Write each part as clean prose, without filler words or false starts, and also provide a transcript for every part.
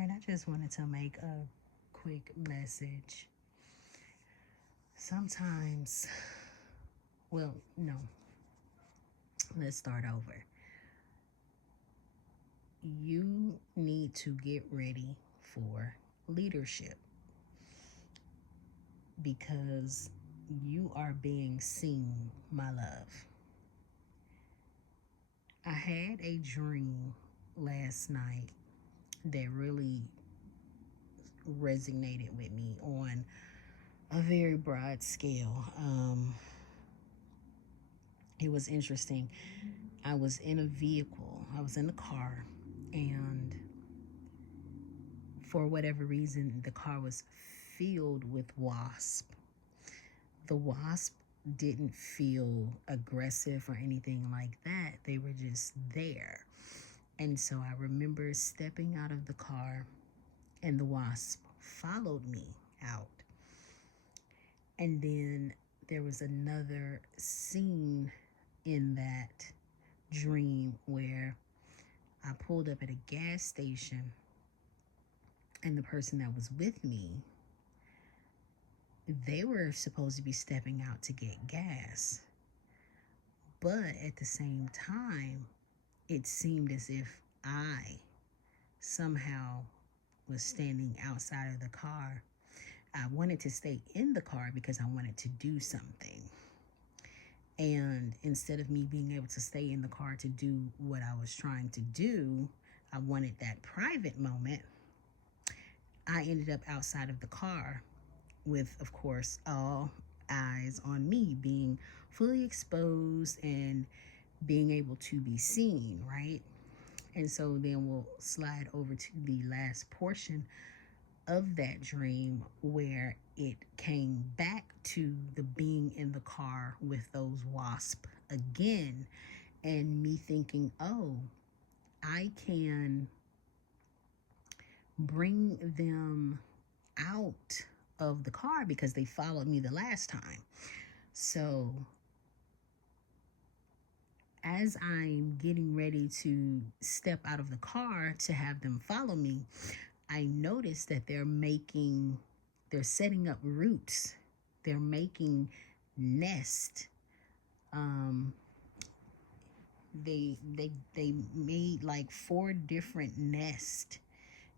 right, I just wanted to make a quick message. Sometimes, well, no, let's start over. You need to get ready for leadership because you are being seen, my love. I had a dream last night that really resonated with me on a very broad scale. It was interesting. I was in a vehicle, I was in the car, and for whatever reason, the car was filled with wasp. The wasp didn't feel aggressive or anything like that, they were just there. And so I remember stepping out of the car, and the wasp followed me out. And then there was another scene in that dream where I pulled up at a gas station, and the person that was with me, they were supposed to be stepping out to get gas. But at the same time, it seemed as if I somehow was standing outside of the car. I wanted to stay in the car because I wanted to do something. And instead of me being able to stay in the car to do what I was trying to do, I wanted that private moment. I ended up outside of the car with, of course, all eyes on me, being fully exposed and being able to be seen, right? And so then we'll slide over to the last portion of that dream where it came back to the being in the car with those wasps again, and me thinking, oh, I can bring them out of the car because they followed me the last time. So as I'm getting ready to step out of the car to have them follow me, I noticed that they're setting up roots. They're making nest. Um, they made like 4 different nests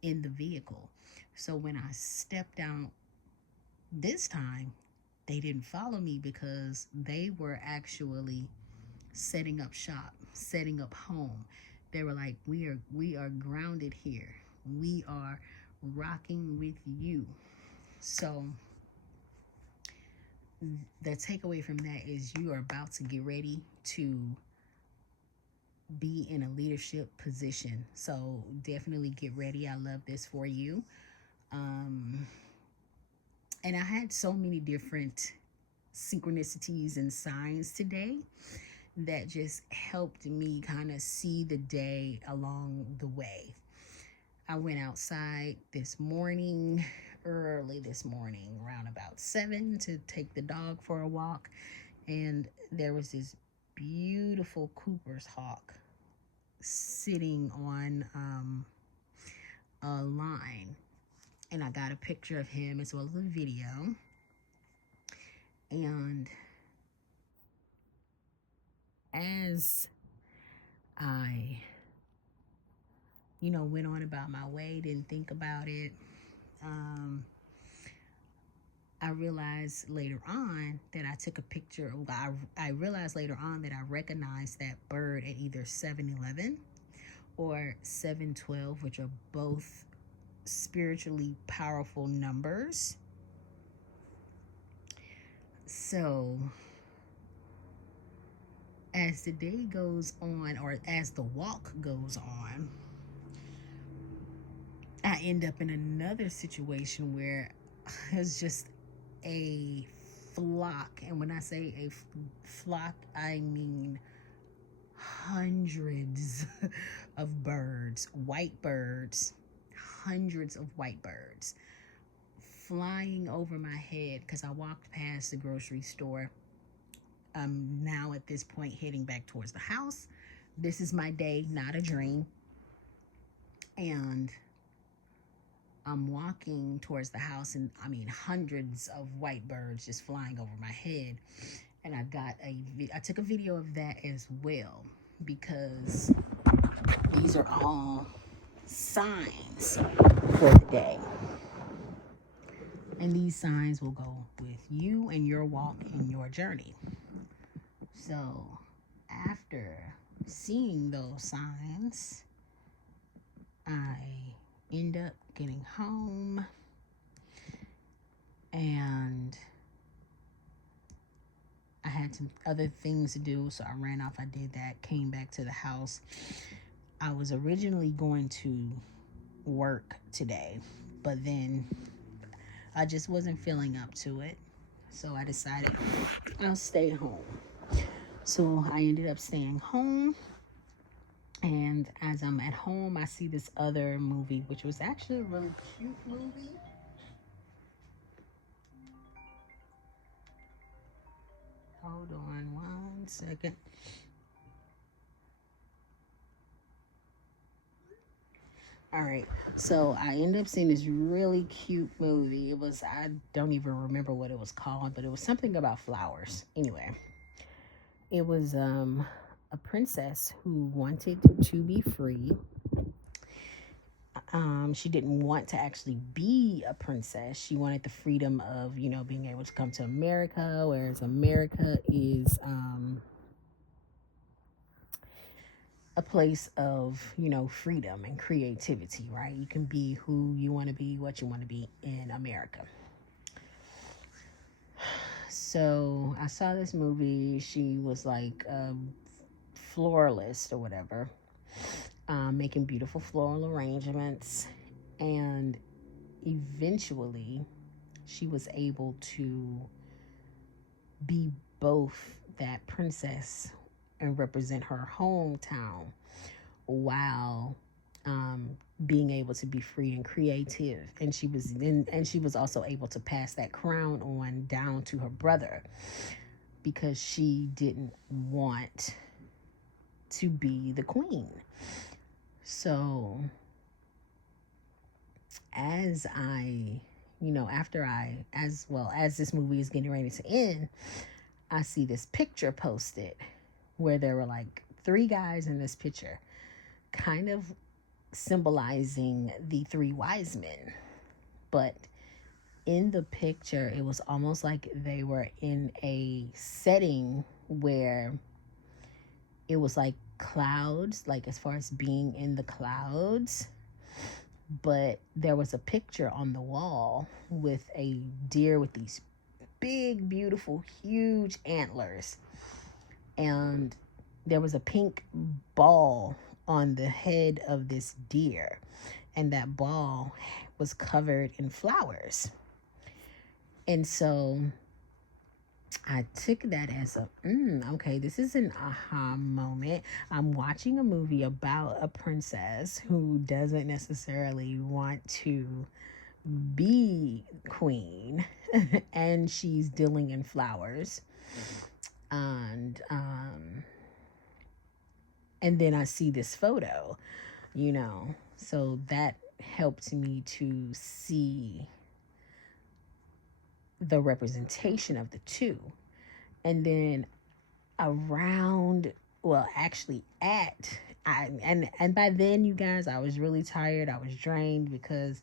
in the vehicle. So when I stepped out this time, they didn't follow me because they were actually setting up shop, setting up home. They were like, we are grounded here. We are rocking with you. So the takeaway from that is you are about to get ready to be in a leadership position. So definitely get ready. I love this for you. Um, and I had so many different synchronicities and signs today that just helped me kind of see the day along the way. I went outside this morning, early this morning, around about 7 to take the dog for a walk. And there was this beautiful Cooper's hawk sitting on a line. And I got a picture of him as well as a video. And as I, went on about my way, didn't think about it, I realized later on that I took a picture. I realized later on that I recognized that bird at either 7-Eleven or 712, which are both spiritually powerful numbers. So as the day goes on, or as the walk goes on, I end up in another situation where it's just a flock. And when I say a flock, I mean hundreds of birds, white birds, hundreds of white birds flying over my head because I walked past the grocery store. I'm now at this point heading back towards the house. This is my day, not a dream. And I'm walking towards the house, and I mean, hundreds of white birds just flying over my head. And I took a video of that as well, because these are all signs for the day. And these signs will go with you and your walk and your journey. So after seeing those signs, I end up getting home, and I had some other things to do, so I ran off. I did that, came back to the house. I was originally going to work today, but then I just wasn't feeling up to it, so I decided I'll stay home. So I ended up staying home, and as I'm at home, I see this other movie, which was actually a really cute movie. Hold on one second. All right, so I ended up seeing this really cute movie. I don't even remember what it was called, but it was something about flowers. Anyway, it was a princess who wanted to be free. She didn't want to actually be a princess. She wanted the freedom of, being able to come to America, whereas America is a place of, freedom and creativity, right? You can be who you want to be, what you want to be in America. So I saw this movie. She was like a floralist or whatever, making beautiful floral arrangements. And eventually, she was able to be both that princess and represent her hometown while being able to be free and creative. And she was also able to pass that crown on down to her brother, because she didn't want to be the queen. So as this movie is getting ready to end, I see this picture posted where there were like 3 guys in this picture, kind of symbolizing the 3 wise men. But in the picture, it was almost like they were in a setting where it was like clouds, like as far as being in the clouds. But there was a picture on the wall with a deer with these big, beautiful, huge antlers. And there was a pink ball on the head of this deer. And that ball was covered in flowers. And so I took that as okay, this is an aha moment. I'm watching a movie about a princess who doesn't necessarily want to be queen, and she's dealing in flowers. And then I see this photo, so that helped me to see the representation of the two. And then and by then, you guys, I was really tired. I was drained because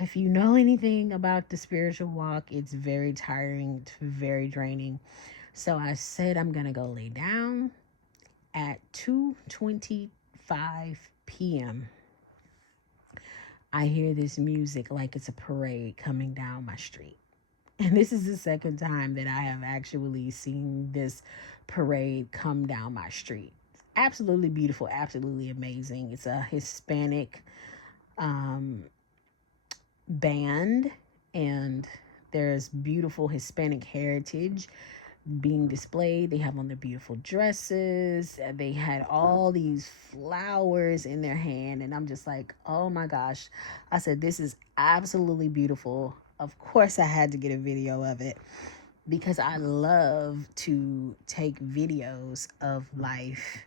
if you know anything about the spiritual walk, it's very tiring, it's very draining. So I said I'm gonna go lay down. At 2:25 p.m. I hear this music like it's a parade coming down my street. And this is the second time that I have actually seen this parade come down my street. Absolutely beautiful, absolutely amazing. It's a Hispanic band, and there's beautiful Hispanic heritage being displayed. They have on their beautiful dresses. They had all these flowers in their hand, and I'm just like, oh my gosh. I said, this is absolutely beautiful. Of course, I had to get a video of it because I love to take videos of life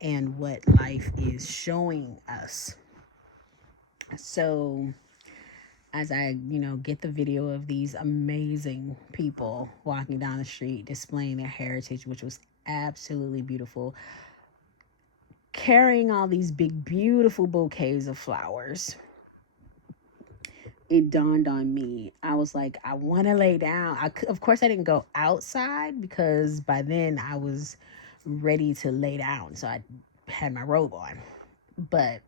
and what life is showing us. So as I, get the video of these amazing people walking down the street displaying their heritage, which was absolutely beautiful, carrying all these big, beautiful bouquets of flowers, it dawned on me. I was like, I want to lay down. Of course, I didn't go outside because by then I was ready to lay down. So I had my robe on. But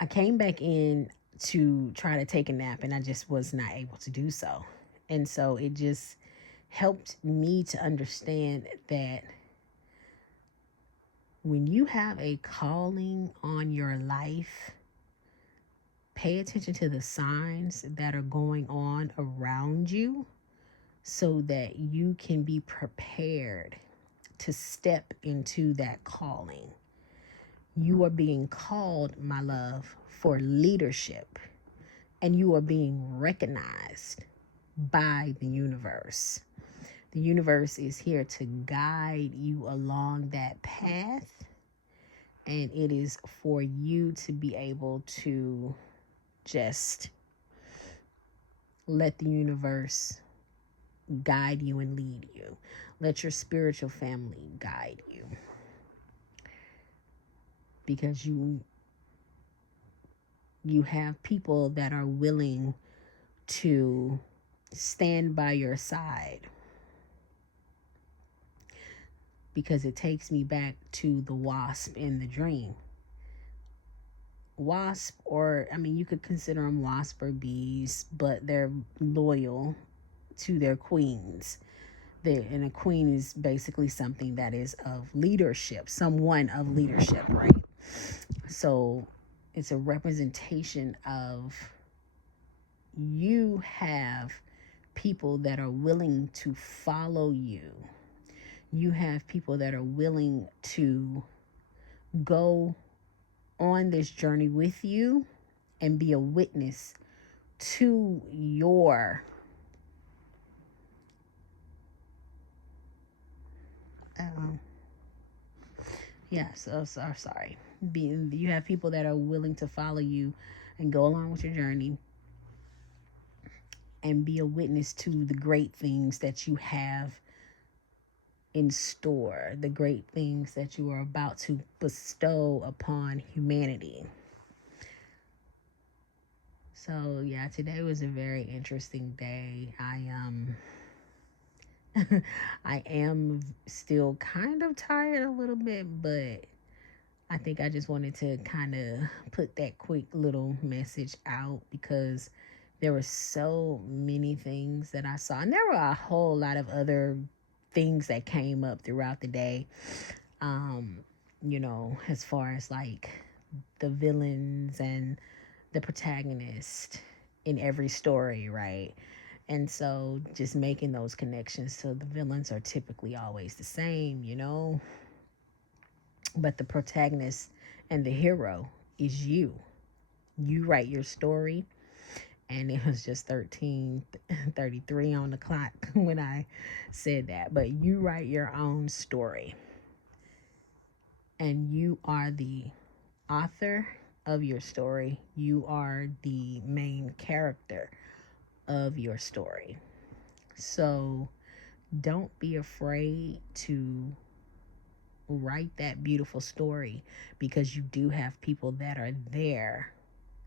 I came back in to try to take a nap and I just was not able to do so. And so it just helped me to understand that when you have a calling on your life, pay attention to the signs that are going on around you so that you can be prepared to step into that calling. You are being called, my love, for leadership, and you are being recognized by the universe. The universe is here to guide you along that path, and it is for you to be able to just let the universe guide you and lead you. Let your spiritual family guide you. Because you have people that are willing to stand by your side. Because it takes me back to the wasp in the dream. Wasp, or you could consider them wasp or bees, but they're loyal to their queens. And a queen is basically something that is of leadership, someone of leadership, right? So it's a representation of you have people that are willing to follow you. You have people that are willing to go on this journey with you and be a witness to your sorry. You have people that are willing to follow you and go along with your journey and be a witness to the great things that you have in store, the great things that you are about to bestow upon humanity. So yeah, today was a very interesting day. I am still kind of tired a little bit, but I think I just wanted to kind of put that quick little message out because there were so many things that I saw, and there were a whole lot of other things that came up throughout the day. As far as like the villains and the protagonist in every story, right? And so just making those connections. So the villains are typically always the same, but the protagonist and the hero is you. You write your story. And it was just 13:33 on the clock when I said that. But you write your own story. And you are the author of your story. You are the main character of your story. So don't be afraid to write that beautiful story because you do have people that are there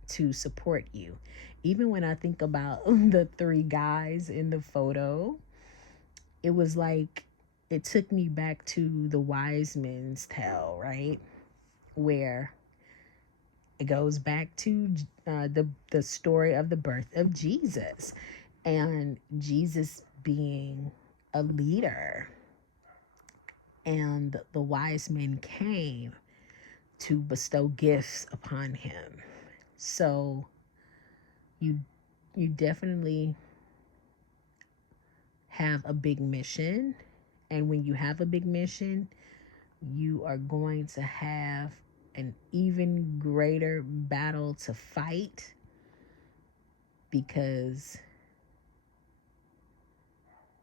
to support you. Even when I think about the three guys in the photo, it was like it took me back to the wise men's tale, right? Where it goes back to the story of the birth of Jesus and Jesus being a leader, and the wise men came to bestow gifts upon him. So you definitely have a big mission, and when you have a big mission, you are going to have an even greater battle to fight, because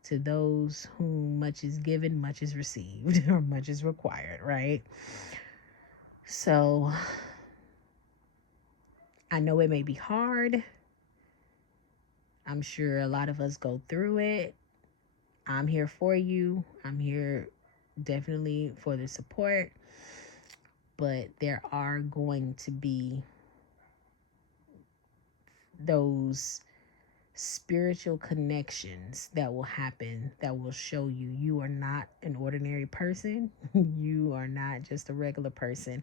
to those whom much is given, much is received, or much is required, right? So I know it may be hard. I'm sure a lot of us go through it. I'm here for you. I'm here definitely for the support. But there are going to be those spiritual connections that will happen that will show you you are not an ordinary person. You are not just a regular person.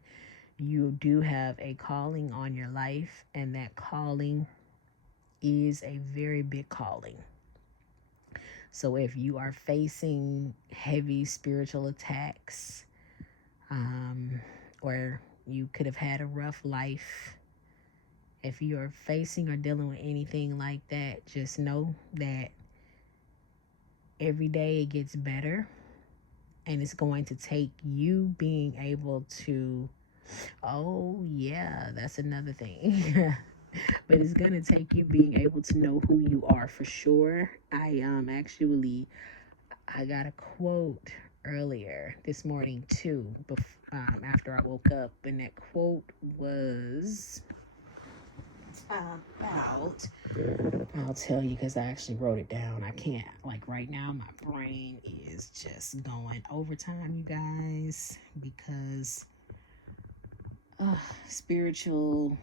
You do have a calling on your life, and that calling is a very big calling. So if you are facing heavy spiritual attacks, or you could have had a rough life, if you are facing or dealing with anything like that, just know that every day it gets better, and it's going to take you being able to, oh yeah, that's another thing. But it's going to take you being able to know who you are for sure. Actually, I got a quote earlier this morning too, after I woke up, and that quote was about, I'll tell you because I actually wrote it down. I can't, like right now, my brain is just going overtime, you guys, because spiritual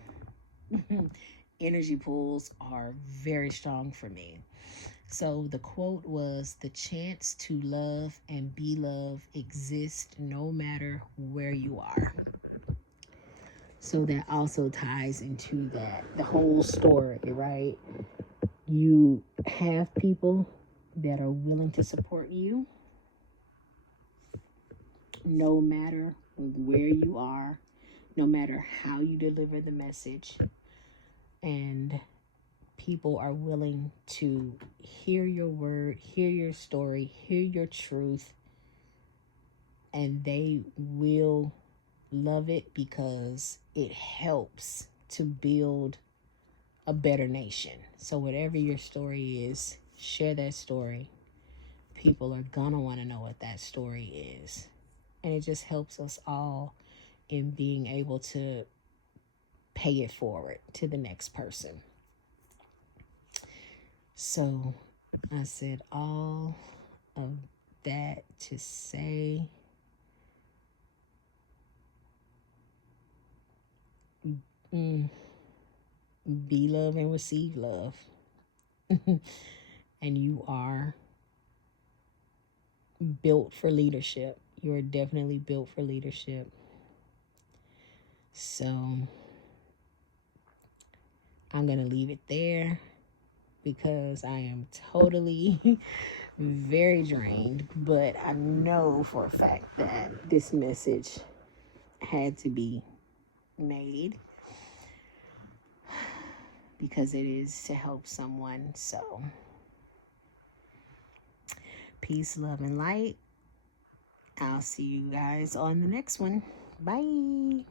energy pools are very strong for me. So the quote was, "The chance to love and be loved exists no matter where you are." So that also ties into that, the whole story, right? You have people that are willing to support you no matter where you are, no matter how you deliver the message. And people are willing to hear your word, hear your story, hear your truth, and they will love it because it helps to build a better nation. So, whatever your story is, share that story. People are gonna want to know what that story is. And it just helps us all in being able to pay it forward to the next person. So, I said all of that to say, be love and receive love. And you are built for leadership. You are definitely built for leadership. So I'm going to leave it there because I am totally very drained. But I know for a fact that this message had to be made because it is to help someone. So peace, love, and light. I'll see you guys on the next one. Bye.